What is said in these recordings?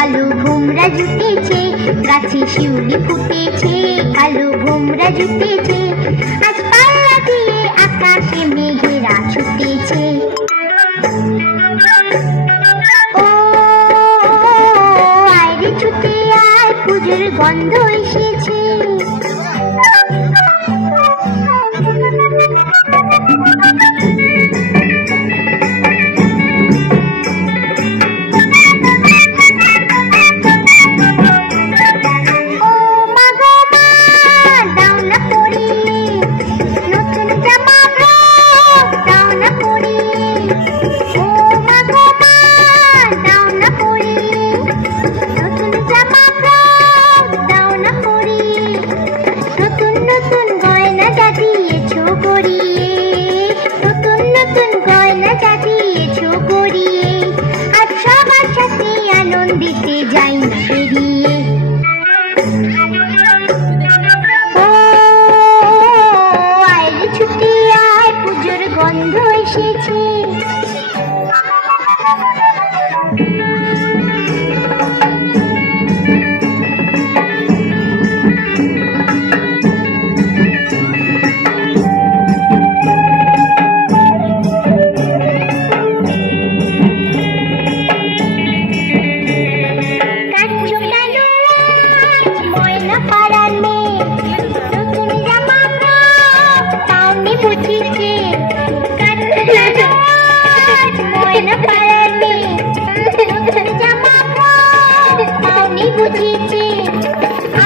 কালো ভোমরা জুটেছে, গাছে শিউলি ফুটেছে, কালো ভোমরা জুটেছে। আজ পাল্লা দিয়ে আকাশে মেঘেরা ছুটেছে। ও আয় ছুটে আয়, পুজোর গন্ধ এসেছে।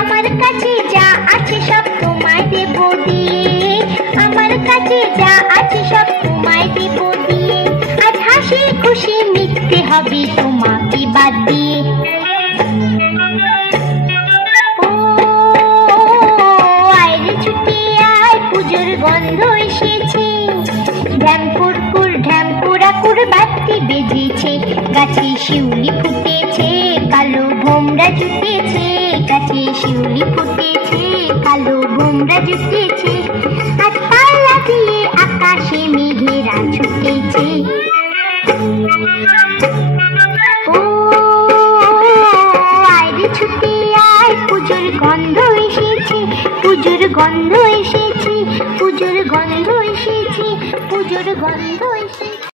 আমার কাছে যা আছে সব তোমায় দেব দিয়ে, আমার কাছে যা আছে সব তোমায় দেব দিয়ে। আজ হাসি খুশি মিটতে হবে তোমাকে বাদ দিয়ে। ও আয় রে ছুটে আয়, পুজোর গন্ধ এসেছে। ঢ্যামপুরপুর ঢ্যামপুরাকুর বাতি বেজেছে, গাছে শিউলি ফুটেছে, কালো ভোমরা জুটেছে, গাছে শিউলি ফুটেছে, কালো ভোমরা জুটেছে। আজ পাল্লা দিয়ে আকাশে মেঘেরা ছুটেছে। ও আয় রে ছুটে আয়, পুজোর গন্ধ এসেছে, পুজোর